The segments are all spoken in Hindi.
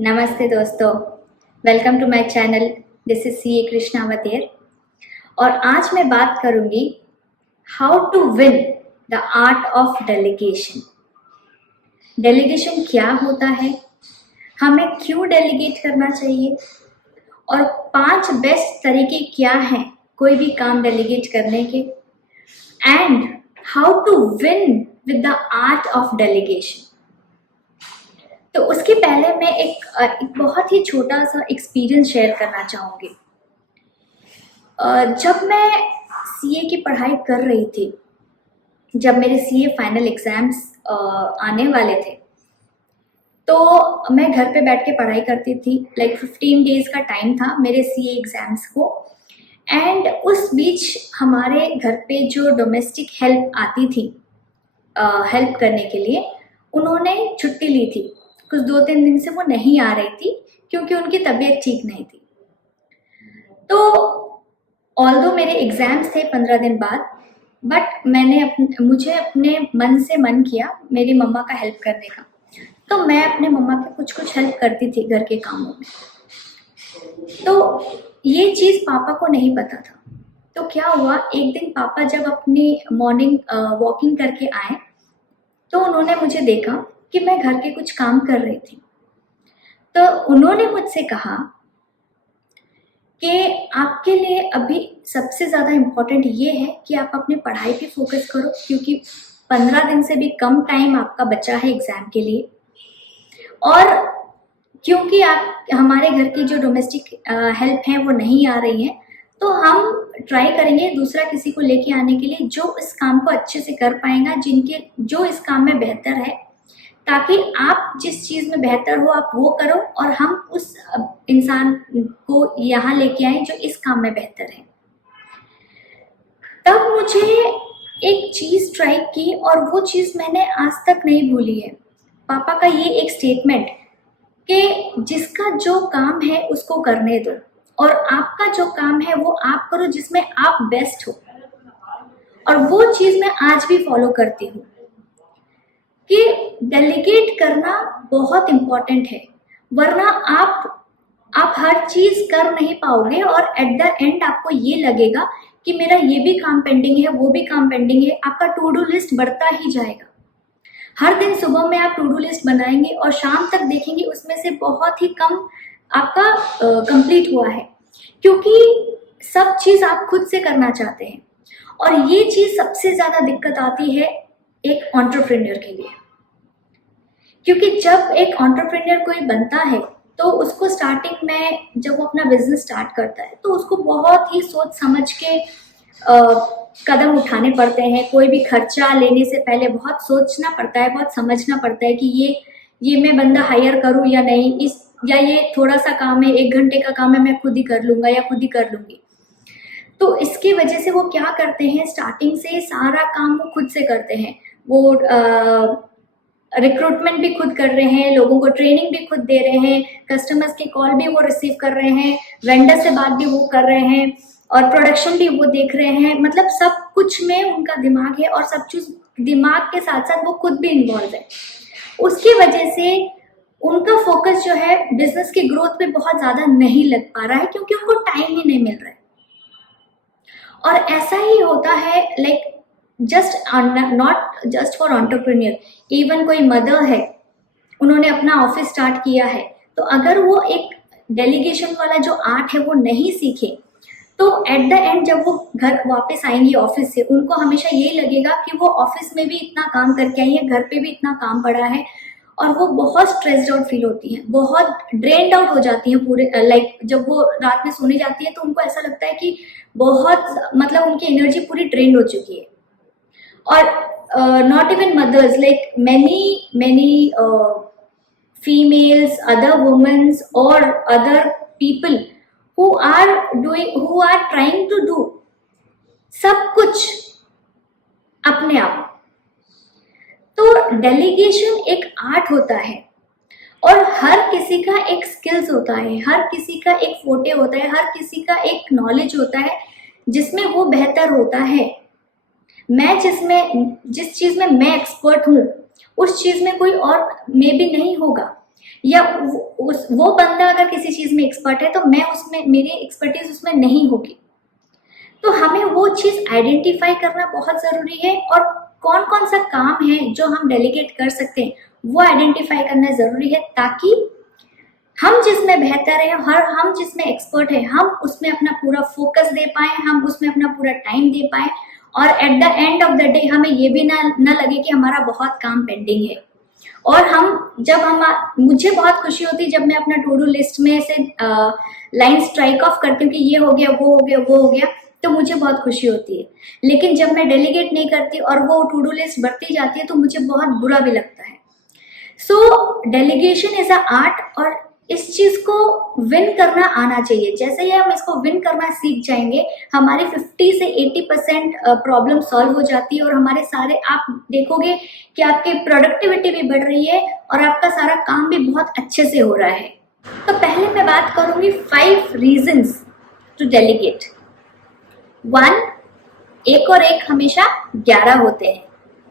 नमस्ते दोस्तों, welcome to my channel. This is C A कृष्णावतेर और आज मैं बात करूंगी how to win the art of delegation. Delegation क्या होता है, हमें क्यों डेलीगेट करना चाहिए और 5 बेस्ट तरीके क्या हैं कोई भी काम डेलीगेट करने के, and how to win with the art of delegation. तो उसके पहले मैं एक बहुत ही छोटा सा एक्सपीरियंस शेयर करना चाहूँगी। जब मैं सीए की पढ़ाई कर रही थी, जब मेरे सीए फाइनल एग्ज़ाम्स आने वाले थे, तो मैं घर पे बैठ के पढ़ाई करती थी। 15 डेज़ का टाइम था मेरे सीए एग्ज़ाम्स को। एंड उस बीच हमारे घर पे जो डोमेस्टिक हेल्प आती थी हेल्प करने के लिए, उन्होंने छुट्टी ली थी। कुछ 2-3 दिन से वो नहीं आ रही थी क्योंकि उनकी तबीयत ठीक नहीं थी। तो ऑल्दो मेरे एग्ज़ाम्स थे 15 दिन बाद, बट मुझे अपने मन से मन किया मेरी मम्मा का हेल्प करने का। तो मैं अपने मम्मा के कुछ हेल्प करती थी घर के कामों में। तो ये चीज़ पापा को नहीं पता था। तो क्या हुआ, एक दिन पापा जब अपनी मॉर्निंग वॉकिंग करके आए तो उन्होंने मुझे देखा कि मैं घर के कुछ काम कर रही थी। तो उन्होंने मुझसे कहा कि आपके लिए अभी सबसे ज़्यादा इम्पोर्टेंट ये है कि आप अपनी पढ़ाई पे फोकस करो, क्योंकि 15 दिन से भी कम टाइम आपका बचा है एग्ज़ाम के लिए। और क्योंकि आप हमारे घर की जो डोमेस्टिक हेल्प है वो नहीं आ रही है, तो हम ट्राई करेंगे दूसरा किसी को लेके आने के लिए जो इस काम को अच्छे से कर पाएगा, जो इस काम में बेहतर है, ताकि आप जिस चीज़ में बेहतर हो आप वो करो और हम उस इंसान को यहाँ लेके आए जो इस काम में बेहतर है। तब मुझे एक चीज़ स्ट्राइक की और वो चीज़ मैंने आज तक नहीं भूली है। पापा का ये एक स्टेटमेंट कि जिसका जो काम है उसको करने दो और आपका जो काम है वो आप करो जिसमें आप बेस्ट हो। और वो चीज़ मैं आज भी फॉलो करती हूँ कि डेलीगेट करना बहुत इम्पोर्टेंट है, वरना आप हर चीज़ कर नहीं पाओगे और एट द एंड आपको ये लगेगा कि मेरा ये भी काम पेंडिंग है, वो भी काम पेंडिंग है। आपका टू डू लिस्ट बढ़ता ही जाएगा। हर दिन सुबह में आप टू डू लिस्ट बनाएंगे और शाम तक देखेंगे उसमें से बहुत ही कम आपका कंप्लीट हुआ है, क्योंकि सब चीज़ आप खुद से करना चाहते हैं। और ये चीज़ सबसे ज़्यादा दिक्कत आती है एक एंटरप्रेन्योर के लिए, क्योंकि जब एक एंटरप्रेन्योर कोई बनता है तो उसको स्टार्टिंग में जब वो अपना बिजनेस स्टार्ट करता है तो उसको बहुत ही सोच समझ के कदम उठाने पड़ते हैं। कोई भी खर्चा लेने से पहले बहुत सोचना पड़ता है, बहुत समझना पड़ता है कि ये मैं बंदा हायर करूं या नहीं, या ये थोड़ा सा काम है, 1 घंटे का काम है, मैं खुद ही कर लूँगा या खुद ही कर लूँगी। तो इसकी वजह से वो क्या करते हैं, स्टार्टिंग से सारा काम वो खुद से करते हैं। वो रिक्रूटमेंट भी खुद कर रहे हैं, लोगों को ट्रेनिंग भी खुद दे रहे हैं, कस्टमर्स के कॉल भी वो रिसीव कर रहे हैं, वेंडर से बात भी वो कर रहे हैं और प्रोडक्शन भी वो देख रहे हैं। मतलब सब कुछ में उनका दिमाग है और सब चीज़ दिमाग के साथ साथ वो खुद भी इन्वॉल्व है। उसकी वजह से उनका फोकस जो है बिजनेस की ग्रोथ पे बहुत ज़्यादा नहीं लग पा रहा है, क्योंकि उनको टाइम ही नहीं मिल रहा है। और ऐसा ही होता है not just for entrepreneur, even कोई मदर है, उन्होंने अपना ऑफिस स्टार्ट किया है, तो अगर वो एक डेलीगेशन वाला जो आर्ट है वो नहीं सीखे तो एट द एंड जब वो घर वापस आएंगी ऑफिस से, उनको हमेशा यही लगेगा कि वो ऑफिस में भी इतना काम करके आई है, घर पे भी इतना काम पड़ा है, और वो बहुत स्ट्रेस्ड आउट फील होती हैं, बहुत ड्रेन्ड आउट हो जाती हैं पूरे। जब वो रात में सोने जाती है तो उनको ऐसा लगता है कि बहुत मतलब उनकी एनर्जी पूरी ड्रेन्ड हो चुकी है। और not even mothers, like many females, other women or other people who are trying to do सब कुछ अपने आप। तो डेलीगेशन एक आर्ट होता है और हर किसी का एक स्किल्स होता है, हर किसी का एक फोटे होता है, हर किसी का एक नॉलेज होता है जिसमें वो बेहतर होता है। जिस चीज़ में मैं एक्सपर्ट हूँ उस चीज़ में कोई और मे भी नहीं होगा। या वो बंदा अगर किसी चीज में एक्सपर्ट है तो मैं उसमें, मेरी एक्सपर्टीज उसमें नहीं होगी। तो हमें वो चीज आइडेंटिफाई करना बहुत जरूरी है, और कौन कौन सा काम है जो हम डेलीगेट कर सकते हैं वो आइडेंटिफाई करना जरूरी है, ताकि हम जिसमें बेहतर है, हर हम जिसमें एक्सपर्ट है, हम उसमें अपना पूरा फोकस दे पाए, हम उसमें अपना पूरा टाइम दे पाए, और at the end of the day हमें ये भी ना लगे कि हमारा बहुत काम पेंडिंग है। और मुझे बहुत खुशी होती है जब मैं अपना टू डू लिस्ट में से लाइन स्ट्राइक ऑफ करती हूँ कि ये हो गया, वो हो गया, वो हो गया, तो मुझे बहुत खुशी होती है। लेकिन जब मैं डेलीगेट नहीं करती और वो टू डू लिस्ट बढ़ती जाती है तो मुझे बहुत बुरा भी लगता है। सो डेलीगेशन इज अ आर्ट, और इस चीज को विन करना आना चाहिए। जैसे ही हम इसको विन करना सीख जाएंगे, हमारी 50 से 80% प्रॉब्लम सॉल्व हो जाती है, और हमारे सारे, आप देखोगे कि आपकी प्रोडक्टिविटी भी बढ़ रही है और आपका सारा काम भी बहुत अच्छे से हो रहा है। तो पहले मैं बात करूंगी 5 रीजंस टू डेलीगेट। 1, एक और एक हमेशा 11 होते हैं।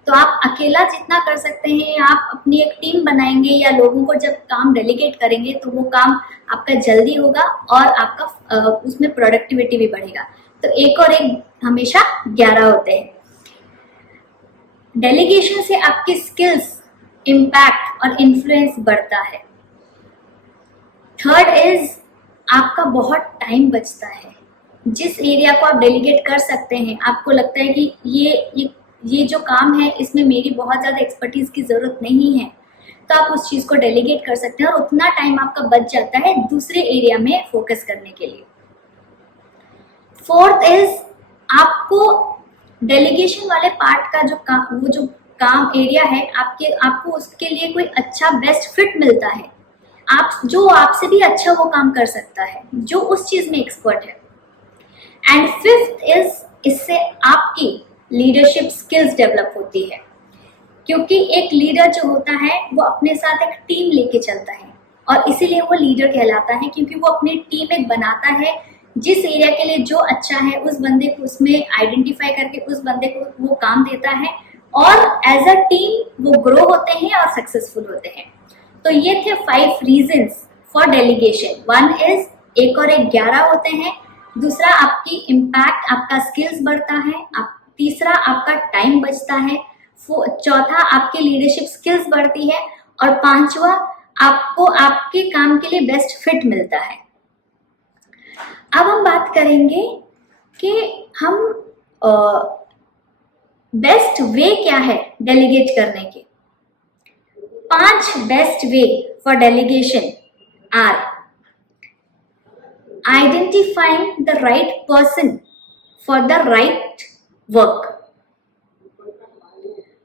तो आप अकेला जितना कर सकते हैं, आप अपनी एक टीम बनाएंगे या लोगों को जब काम डेलीगेट करेंगे तो वो काम आपका जल्दी होगा और आपका उसमें प्रोडक्टिविटी भी बढ़ेगा। तो एक और एक हमेशा 11 होते हैं। डेलीगेशन से आपकी स्किल्स, इम्पैक्ट और इन्फ्लुएंस बढ़ता है। थर्ड इज, आपका बहुत टाइम बचता है। जिस एरिया को आप डेलीगेट कर सकते हैं, आपको लगता है कि ये जो काम है इसमें मेरी बहुत ज़्यादा एक्सपर्टीज की ज़रूरत नहीं है, तो आप उस चीज़ को डेलीगेट कर सकते हैं और उतना टाइम आपका बच जाता है दूसरे एरिया में फोकस करने के लिए। फोर्थ इज, आपको डेलीगेशन वाले पार्ट का जो काम एरिया है, आपको उसके लिए कोई अच्छा बेस्ट फिट मिलता है, जो आपसे भी अच्छा वो काम कर सकता है, जो उस चीज़ में एक्सपर्ट है। एंड फिफ्थ इज, इससे आपकी लीडरशिप स्किल्स डेवलप होती है, क्योंकि एक लीडर जो होता है वो अपने साथ एक टीम लेके चलता है, और इसीलिए वो लीडर कहलाता है, क्योंकि वो अपनी टीम एक बनाता है। जिस एरिया के लिए जो अच्छा है उस बंदे को उसमें आइडेंटिफाई करके उस बंदे को वो काम देता है, और एज अ टीम वो ग्रो होते हैं और सक्सेसफुल होते हैं। तो ये थे 5 रीजंस फॉर डेलीगेशन। 1 इज, एक और एक 11 होते हैं। दूसरा, आपकी इम्पैक्ट, आपका स्किल्स बढ़ता है। तीसरा, आपका टाइम बचता है। चौथा, आपकी लीडरशिप स्किल्स बढ़ती है। और पांचवा, आपको आपके काम के लिए बेस्ट फिट मिलता है। अब हम बात करेंगे कि हम बेस्ट वे क्या है डेलीगेट करने के। 5 best way for delegation are: identifying the right person for the right work.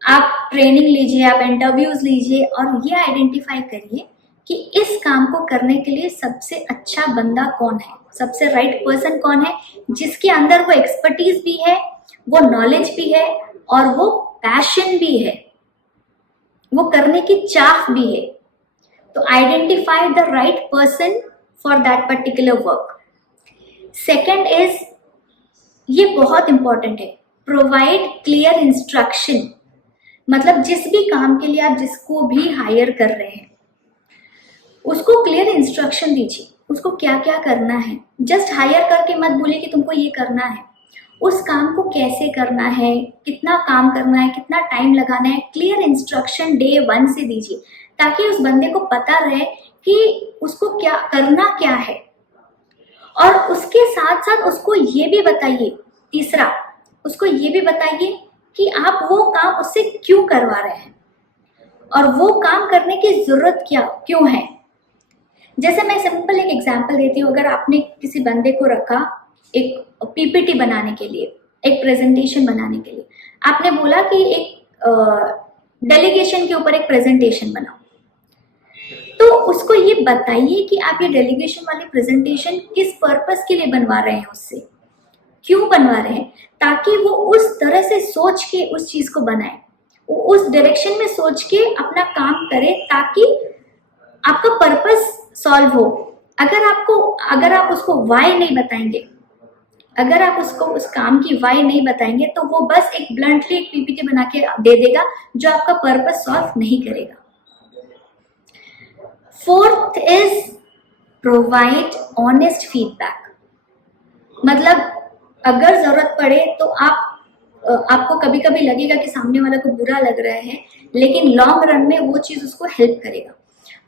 आप ट्रेनिंग लीजिए, आप इंटरव्यूज लीजिए और ये आइडेंटिफाई करिए कि इस काम को करने के लिए सबसे अच्छा बंदा कौन है, सबसे राइट पर्सन कौन है, जिसके अंदर वो एक्सपर्टीज भी है, वो नॉलेज भी है और वो पैशन भी है, वो करने की चाह भी है। तो identify the right person for that particular work. Second is, ये बहुत इंपॉर्टेंट है, प्रोवाइड क्लियर इंस्ट्रक्शन। मतलब जिस भी काम के लिए आप जिसको भी हायर कर रहे हैं उसको क्लियर इंस्ट्रक्शन दीजिए, उसको क्या क्या करना है। जस्ट हायर करके मत बोलिए कि तुमको ये करना है, उस काम को कैसे करना है, कितना काम करना है, कितना टाइम लगाना है, क्लियर इंस्ट्रक्शन डे 1 से दीजिए, ताकि उस बंदे को पता रहे कि उसको क्या करना क्या है। और उसके साथ साथ उसको ये भी बताइए, तीसरा, उसको ये भी बताइए कि आप वो काम उससे क्यों करवा रहे हैं और वो काम करने की जरूरत क्यों है। जैसे मैं सिंपल एक एग्जांपल देती हूँ। अगर आपने किसी बंदे को रखा एक पीपीटी बनाने के लिए, एक प्रेजेंटेशन बनाने के लिए, आपने बोला कि एक डेलीगेशन के ऊपर एक प्रेजेंटेशन बनाओ, तो उसको ये बताइए कि आप ये डेलीगेशन वाली प्रेजेंटेशन किस पर्पस के लिए बनवा रहे हैं, उससे क्यों बनवा रहे हैं, ताकि वो उस तरह से सोच के उस चीज को बनाए, वो उस डायरेक्शन में सोच के अपना काम करे, ताकि आपका पर्पस सॉल्व हो। अगर आप उसको वाई नहीं बताएंगे, अगर आप उसको उस काम की वाई नहीं बताएंगे, तो वो बस एक ब्लंटली एक पीपीटी बना के दे देगा जो आपका पर्पस सॉल्व नहीं करेगा। Fourth is provide honest feedback. मतलब अगर जरूरत पड़े तो आपको कभी कभी लगेगा कि सामने वाला को बुरा लग रहा है, लेकिन लॉन्ग रन में वो चीज उसको हेल्प करेगा।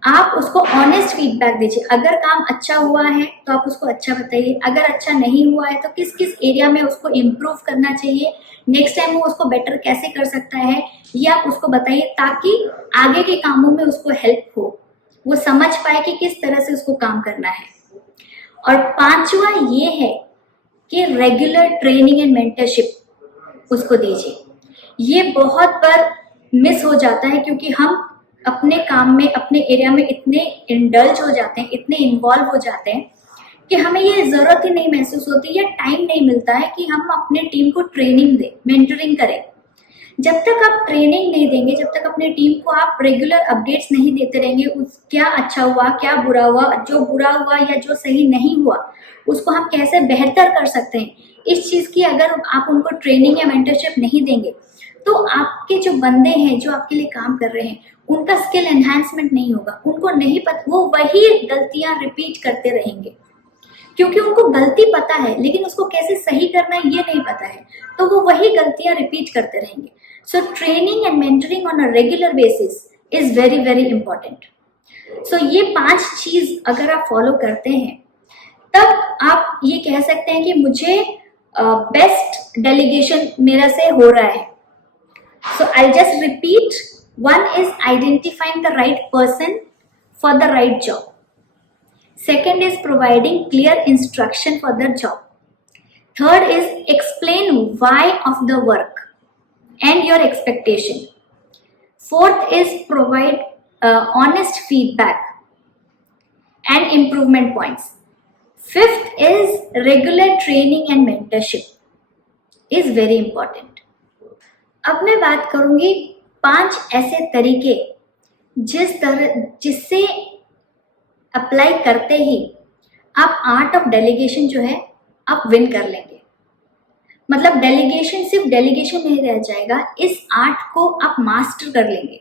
आप उसको ऑनेस्ट फीडबैक दीजिए। अगर काम अच्छा हुआ है तो आप उसको अच्छा बताइए, अगर अच्छा नहीं हुआ है तो किस किस एरिया में उसको इम्प्रूव करना चाहिए, नेक्स्ट टाइम वो उसको बेटर कैसे कर सकता है, ये आप उसको बताइए, ताकि आगे के कामों में उसको हेल्प हो, वो समझ पाए कि किस तरह से उसको काम करना है। और पांचवा ये है कि रेगुलर ट्रेनिंग एंड मेंटरशिप उसको दीजिए। ये बहुत बार मिस हो जाता है क्योंकि हम अपने काम में, अपने एरिया में इतने इंडल्ज हो जाते हैं, इतने इन्वॉल्व हो जाते हैं कि हमें ये जरूरत ही नहीं महसूस होती या टाइम नहीं मिलता है कि हम अपने टीम को ट्रेनिंग दें, मेंटरिंग करें। जब तक आप ट्रेनिंग नहीं देंगे, जब तक अपने टीम को आप रेगुलर अपडेट्स नहीं देते रहेंगे, उस क्या अच्छा हुआ, क्या बुरा हुआ, जो बुरा हुआ या जो सही नहीं हुआ उसको हम कैसे बेहतर कर सकते हैं, इस चीज की अगर आप उनको ट्रेनिंग या मेंटरशिप नहीं देंगे तो आपके जो बंदे हैं, जो आपके लिए काम कर रहे हैं, उनका स्किल एनहांसमेंट नहीं होगा। उनको नहीं पता, वो वही गलतियां रिपीट करते रहेंगे क्योंकि उनको गलती पता है लेकिन उसको कैसे सही करना है ये नहीं पता है, तो वो वही गलतियां रिपीट करते रहेंगे। So training and mentoring on a regular basis is very very important. So ये 5 चीज अगर आप फॉलो करते हैं तब आप ये कह सकते हैं कि मुझे बेस्ट डेलीगेशन मेरा से हो रहा है। So I just repeat, 1 is identifying the right person for the right job. Second is providing clear instruction for the job. Third is explain why of the work and your expectation. Fourth is provide honest feedback and improvement points. Fifth is regular training and mentorship is very important. अब मैं बात करूंगी 5 ऐसे तरीके जिससे अप्लाई करते ही आप आर्ट ऑफ डेलीगेशन जो है आप विन कर लेंगे। मतलब डेलीगेशन सिर्फ डेलीगेशन नहीं रह जाएगा, इस आर्ट को आप मास्टर कर लेंगे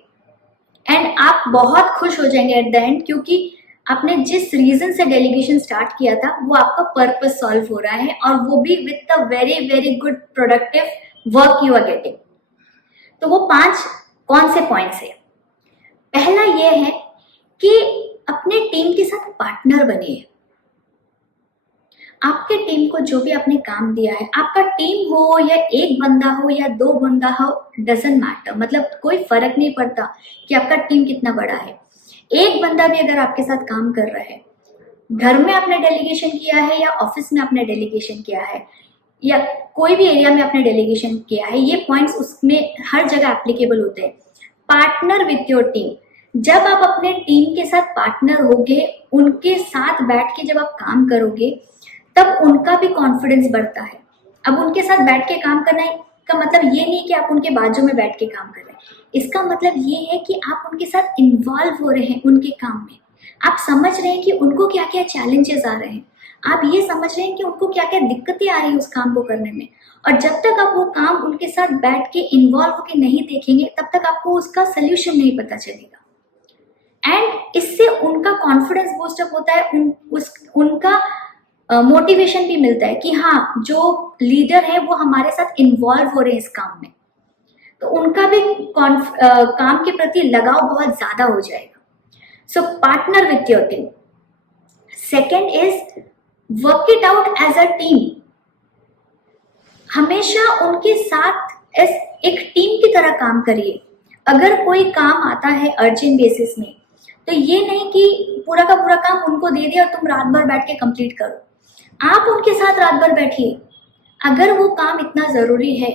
एंड आप बहुत खुश हो जाएंगे एट द एंड, क्योंकि आपने जिस रीजन से डेलीगेशन स्टार्ट किया था वो आपका पर्पस सॉल्व हो रहा है, और वो भी with the very very good productive work you are getting. तो वो 5 कौन से पॉइंट्स है? पहला ये है कि अपने टीम के साथ पार्टनर बनिए। आपके टीम को जो भी आपने काम दिया है, आपका टीम हो या एक बंदा हो या 2 बंदा हो, डजंट मैटर, मतलब कोई फर्क नहीं पड़ता कि आपका टीम कितना बड़ा है। एक बंदा भी अगर आपके साथ काम कर रहा है, घर में आपने डेलीगेशन किया है या ऑफिस में आपने डेलीगेशन किया है या कोई भी एरिया में आपने डेलीगेशन किया है, ये पॉइंट्स उसमें हर जगह एप्लीकेबल होते हैं। पार्टनर विथ योर टीम, जब आप अपने टीम के साथ पार्टनर होगे, उनके साथ बैठ के जब आप काम करोगे तब उनका भी कॉन्फिडेंस बढ़ता है। अब उनके साथ बैठ के काम करना का मतलब ये नहीं कि आप उनके बाजू में बैठ के काम कर रहे हैं, इसका मतलब ये है कि आप उनके साथ इन्वॉल्व हो रहे हैं उनके काम में। आप समझ रहे हैं कि उनको क्या क्या चैलेंजेस आ रहे हैं, आप ये समझ रहे हैं कि उनको क्या क्या दिक्कतें आ रही है उस काम को करने में। और जब तक आप वो काम उनके साथ बैठ के इन्वॉल्व होके नहीं देखेंगे तब तक आपको उसका सोल्यूशन नहीं पता चलेगा। एंड इससे उनका कॉन्फिडेंस बूस्टअप होता है, उनका मोटिवेशन भी मिलता है कि हाँ, जो लीडर है वो हमारे साथ इन्वॉल्व हो रहे हैं इस काम में, तो उनका भी काम के प्रति लगाव बहुत ज्यादा हो जाएगा। So partner with your team. Second is work it out as a team. हमेशा उनके साथ एक टीम की तरह काम करिए। अगर कोई काम आता है अर्जेंट बेसिस में, तो ये नहीं कि पूरा का पूरा काम उनको दे दिया और तुम रात भर बैठ के कंप्लीट करो। आप उनके साथ रात भर बैठिए। अगर वो काम इतना जरूरी है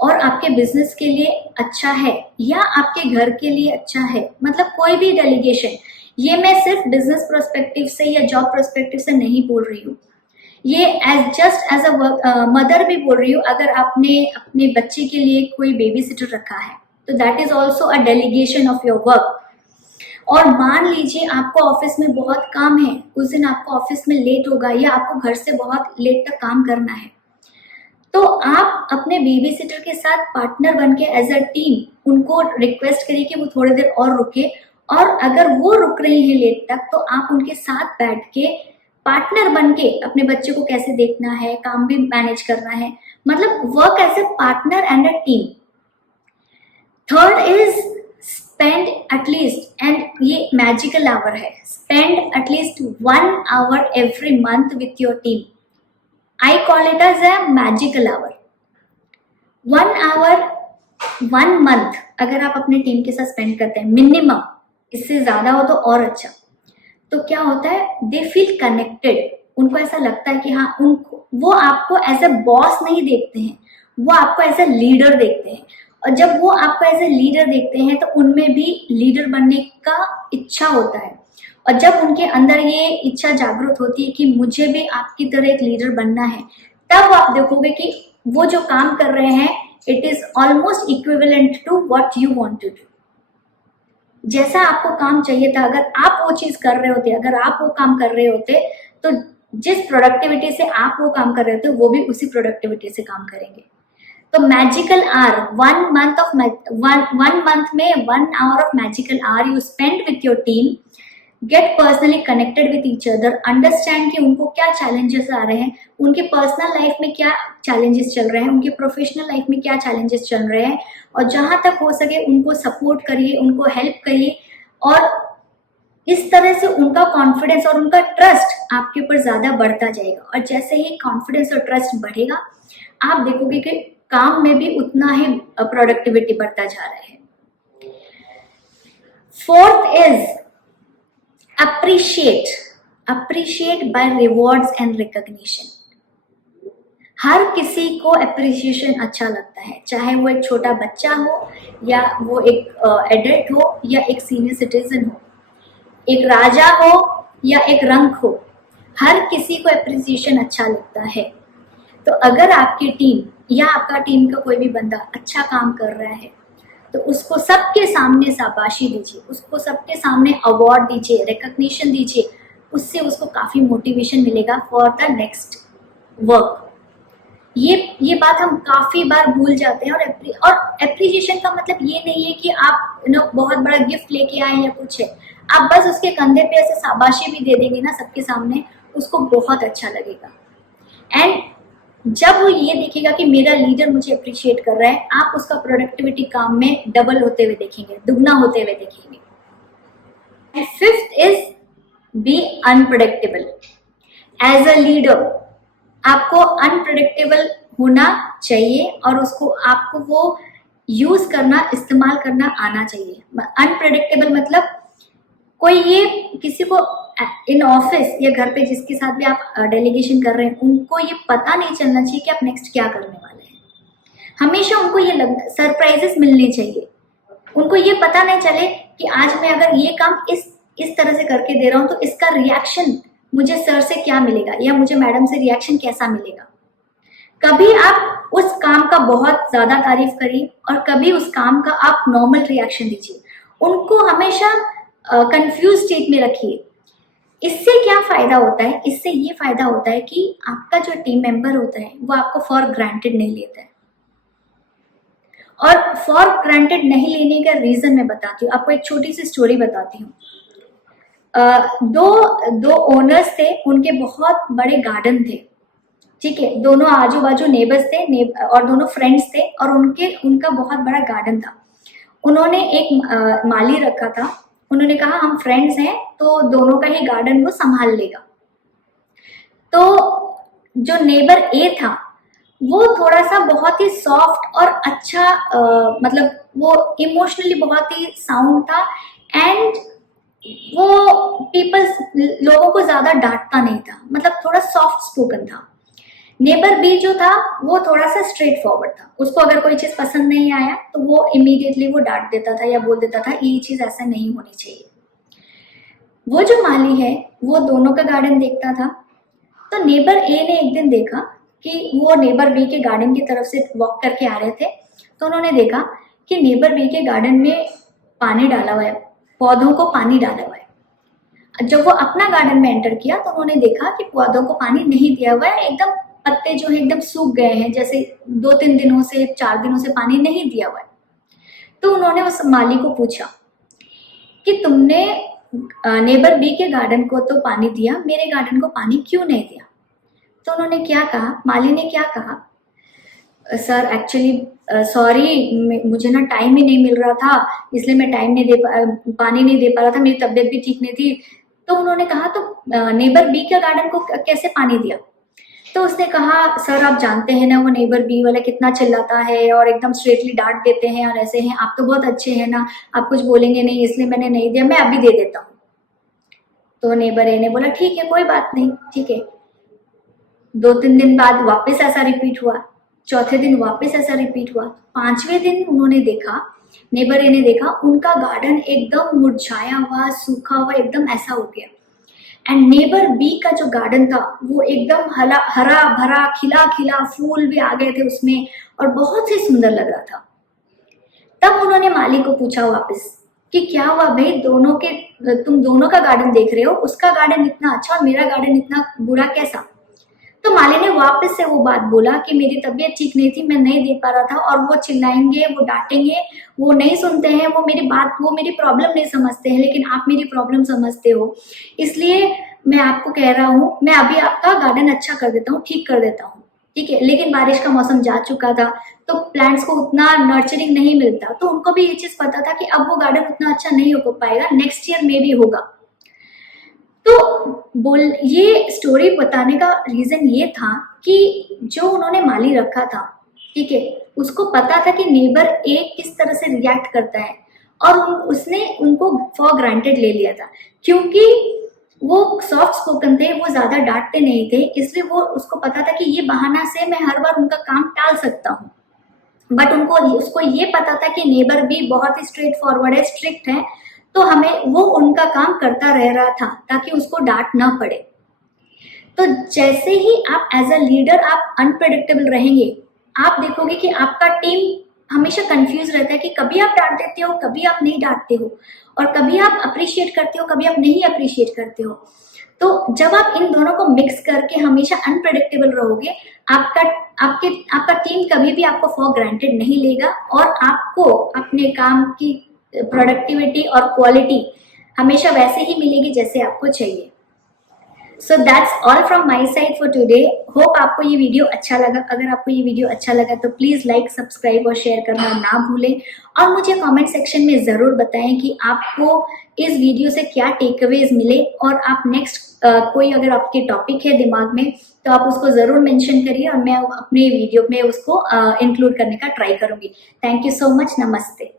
और आपके बिजनेस के लिए अच्छा है या आपके घर के लिए अच्छा है, मतलब कोई भी डेलीगेशन, ये मैं सिर्फ बिजनेस पर्सपेक्टिव से या जॉब पर्सपेक्टिव से नहीं बोल रही हूँ, ये एज अ मदर भी बोल रही हूँ। अगर आपने अपने बच्चे के लिए कोई बेबी सिटर रखा है तो that is also a delegation of your work. और मान लीजिए आपको ऑफिस में बहुत काम है, उस दिन आपको ऑफिस में लेट होगा या आपको घर से बहुत लेट तक काम करना है, तो आप अपने बेबी सिटर के साथ पार्टनर बन के एज अ टीम उनको रिक्वेस्ट करिए कि वो थोड़ी देर और रुके और अगर वो रुक रही हैं लेट तक, तो आप उनके साथ बैठ के पार्टनर बन के अपने बच्चे को कैसे देखना है, काम भी मैनेज करना है, मतलब work as a partner and a team. Third is spend at least, and ये मैजिकल आवर है, spend at least 1 hour every month with your team. I call it as a magical hour. 1 hour 1 month अगर आप अपने टीम के साथ स्पेंड करते हैं मिनिमम, इससे ज्यादा हो तो और अच्छा, तो क्या होता है, दे फील कनेक्टेड। उनको ऐसा लगता है कि हाँ, उनको वो आपको एज ए बॉस नहीं देखते हैं, वो आपको एज ए लीडर देखते हैं। और जब वो आपको एज ए लीडर देखते हैं तो उनमें भी लीडर बनने का इच्छा होता है। और जब उनके अंदर ये इच्छा जागृत होती है कि मुझे भी आपकी तरह एक लीडर बनना है, तब आप देखोगे कि वो जो काम कर रहे हैं, it is almost equivalent to what you want to do. जैसा आपको काम चाहिए था, अगर आप वो चीज कर रहे होते, अगर आप वो काम कर रहे होते, तो जिस प्रोडक्टिविटी से आप वो काम कर रहे होते, वो भी उसी प्रोडक्टिविटी से काम करेंगे। तो मैजिकल आवर, 1 month में 1 hour of magical hour you spend with your team, get personally connected with each other, understand कि उनको क्या चैलेंजेस आ रहे हैं, उनके पर्सनल लाइफ में क्या चैलेंजेस चल रहे हैं, उनके प्रोफेशनल लाइफ में क्या चैलेंजेस चल रहे हैं, और जहां तक हो सके उनको सपोर्ट करिए, उनको हेल्प करिए। और इस तरह से उनका कॉन्फिडेंस और उनका ट्रस्ट आपके ऊपर ज्यादा बढ़ता जाएगा। और जैसे ही कॉन्फिडेंस और ट्रस्ट बढ़ेगा, आप देखोगे कि काम में भी उतना ही प्रोडक्टिविटी बढ़ता जा रहा है। Fourth is appreciate by rewards and recognition. हर किसी को अप्रिसिएशन अच्छा लगता है, चाहे वो एक छोटा बच्चा हो, या वो एक एडल्ट हो, या एक सीनियर सिटीजन हो, एक राजा हो या एक रंक हो, हर किसी को अप्रिसिएशन अच्छा लगता है। तो अगर आपकी टीम या आपका टीम का कोई भी बंदा अच्छा काम कर रहा है, तो उसको सबके सामने शाबाशी दीजिए, उसको सबके सामने अवार्ड दीजिए, रिकॉग्निशन दीजिए, उससे उसको काफी मोटिवेशन मिलेगा फॉर द नेक्स्ट वर्क। ये बात हम काफी बार भूल जाते हैं। और एप्रिसिएशन का मतलब ये नहीं है कि आप बहुत बड़ा गिफ्ट लेके आए या कुछ है, आप बस उसके कंधे पे ऐसे शाबाशी भी दे देंगे ना सबके सामने, उसको बहुत अच्छा लगेगा। एंड जब वो ये देखेगा कि मेरा लीडर मुझे अप्रिशिएट कर रहा है, आप उसका प्रोडक्टिविटी काम में डबल होते हुए देखेंगे, दुगना होते हुए देखेंगे। And fifth is be unpredictable. As a leader आपको अनप्रेडिक्टेबल होना चाहिए, और उसको आपको वो यूज करना, इस्तेमाल करना आना चाहिए। अनप्रेडिक्टेबल मतलब कोई ये किसी को इन ऑफिस या घर पे जिसके साथ भी आप डेलीगेशन कर रहे हैं, उनको ये पता नहीं चलना चाहिए कि आप नेक्स्ट क्या करने वाले हैं। हमेशा उनको ये सरप्राइजेस मिलने चाहिए। उनको ये पता नहीं चले कि आज मैं अगर ये काम इस तरह से करके दे रहा हूँ, तो इसका रिएक्शन मुझे सर से क्या मिलेगा, या मुझे मैडम से रिएक्शन कैसा मिलेगा। कभी आप उस काम का बहुत ज्यादा तारीफ करिए, और कभी उस काम का आप नॉर्मल रिएक्शन दीजिए। उनको हमेशा कंफ्यूज स्टेट में रखिए। इससे क्या फायदा होता है, इससे ये फायदा होता है कि आपका जो टीम मेंबर होता है, वो आपको फॉर ग्रांटेड नहीं लेता है। और फॉर ग्रांटेड नहीं लेने का रीजन मैं बताती हूँ आपको। एक छोटी सी स्टोरी बताती हूँ। दो ओनर्स थे, उनके बहुत बड़े गार्डन थे, ठीक है, दोनों आजू बाजू नेबर्स थे, और दोनों फ्रेंड्स थे, और उनका बहुत बड़ा गार्डन था। उन्होंने एक माली रखा था। उन्होंने कहा हम फ्रेंड्स हैं, तो दोनों का ही गार्डन वो संभाल लेगा। तो जो नेबर ए था, वो थोड़ा सा बहुत ही सॉफ्ट और अच्छा, मतलब वो इमोशनली बहुत ही साउंड था, एंड वो लोगों को ज्यादा डांटता नहीं था, मतलब थोड़ा सॉफ्ट स्पोकन था। नेबर बी जो था, वो थोड़ा सा स्ट्रेट फॉरवर्ड था। उसको अगर कोई चीज पसंद नहीं आया, तो वो इमीडिएटली वो डांट देता था या बोल देता था ये चीज ऐसा नहीं होनी चाहिए। वो जो माली है, वो दोनों का गार्डन देखता था। तो नेबर ए ने एक दिन देखा कि वो नेबर बी के गार्डन की तरफ से वॉक करके आ रहे थे। तो उन्होंने देखा कि नेबर बी के गार्डन में पानी डाला हुआ है, पौधों को पानी डाला हुआ है। जब वो अपना गार्डन में एंटर किया, तो उन्होंने देखा कि पौधों को पानी नहीं दिया हुआ है, एकदम पत्ते जो है एकदम सूख गए हैं, जैसे 2-3 दिनों से 4 दिनों से पानी नहीं दिया हुआ है। तो उन्होंने उस माली को पूछा कि तुमने नेबर बी के गार्डन को तो पानी दिया, मेरे गार्डन को पानी क्यों नहीं दिया? तो उन्होंने क्या कहा, माली ने क्या कहा, सर एक्चुअली सॉरी, मुझे ना टाइम ही नहीं मिल रहा था, इसलिए मैं पानी नहीं दे पा रहा था, मेरी तबीयत भी ठीक नहीं थी। तो उन्होंने कहा तो नेबर बी के गार्डन को कैसे पानी दिया? तो उसने कहा, सर आप जानते हैं ना वो नेबर बी वाला कितना चिल्लाता है और एकदम स्ट्रेटली डांट देते हैं और ऐसे हैं, आप तो बहुत अच्छे हैं ना, आप कुछ बोलेंगे नहीं, इसलिए मैंने नहीं दिया, मैं अभी दे देता हूँ। तो नेबर ए ने बोला ठीक है कोई बात नहीं, ठीक है। 2-3 दिन बाद वापस ऐसा रिपीट हुआ, चौथे दिन वापस ऐसा रिपीट हुआ, 5वें दिन उन्होंने देखा, नेबर ए ने देखा उनका गार्डन एकदम मुरझाया हुआ, सूखा हुआ, एकदम ऐसा हो गया। एंड नेबर बी का जो गार्डन था वो एकदम हरा भरा, खिला खिला, फूल भी आ गए थे उसमें और बहुत ही सुंदर लग रहा था। तब उन्होंने माली को पूछा वापस कि क्या हुआ भाई, तुम दोनों का गार्डन देख रहे हो, उसका गार्डन इतना अच्छा और मेरा गार्डन इतना बुरा कैसा? तो माली ने वापस से वो बात बोला कि मेरी तबीयत ठीक नहीं थी, मैं नहीं दे पा रहा था, और वो चिल्लाएंगे, वो डांटेंगे, वो नहीं सुनते हैं, वो मेरी प्रॉब्लम नहीं समझते हैं, लेकिन आप मेरी प्रॉब्लम समझते हो, इसलिए मैं आपको कह रहा हूँ, मैं अभी आपका गार्डन अच्छा कर देता हूँ, ठीक कर देता हूँ, ठीक है। लेकिन बारिश का मौसम जा चुका था, तो प्लांट्स को उतना नर्चरिंग नहीं मिलता, तो उनको भी ये चीज पता था कि अब वो गार्डन उतना अच्छा नहीं हो पाएगा, नेक्स्ट ईयर में भी होगा। तो ये स्टोरी बताने का रीजन ये था कि जो उन्होंने माली रखा था, ठीक है, उसको पता था कि नेबर ए किस तरह से रिएक्ट करता है, और उसने उनको फॉर ग्रांटेड ले लिया था, क्योंकि वो सॉफ्ट स्पोकन थे, वो ज्यादा डांटते नहीं थे, इसलिए वो उसको पता था कि ये बहाना से मैं हर बार उनका काम टाल सकता हूँ। बट उसको ये पता था कि नेबर भी बहुत ही स्ट्रेट फॉरवर्ड है, स्ट्रिक्ट है, तो वो उनका काम करता रह रहा था ताकि उसको डांट ना पड़े। तो जैसे ही आप एज अ लीडर आप अनप्रेडिक्टेबल रहेंगे, आप देखोगे कि आपका टीम हमेशा कंफ्यूज रहता है कि कभी आप डांट देते हो, कभी आप नहीं डांटते हो, और कभी आप अप्रिशिएट करते हो, कभी आप नहीं अप्रिशिएट करते हो। तो जब आप इन दोनों को मिक्स करके हमेशा अनप्रेडिक्टेबल रहोगे, आपका टीम कभी भी आपको फॉर ग्रांटेड नहीं लेगा, और आपको अपने काम की प्रोडक्टिविटी और क्वालिटी हमेशा वैसे ही मिलेगी जैसे आपको चाहिए। So that's all from my side for today. Hope आपको ये वीडियो अच्छा लगा। अगर आपको ये वीडियो अच्छा लगा तो प्लीज लाइक, सब्सक्राइब और शेयर करना ना भूलें, और मुझे कमेंट सेक्शन में जरूर बताएं कि आपको इस वीडियो से क्या टेकअवेज मिले, और आप नेक्स्ट कोई अगर आपके टॉपिक है दिमाग में तो आप उसको जरूर मेंशन करिए, और मैं अपने वीडियो में उसको इंक्लूड करने का ट्राई करूंगी। Thank you so much. नमस्ते।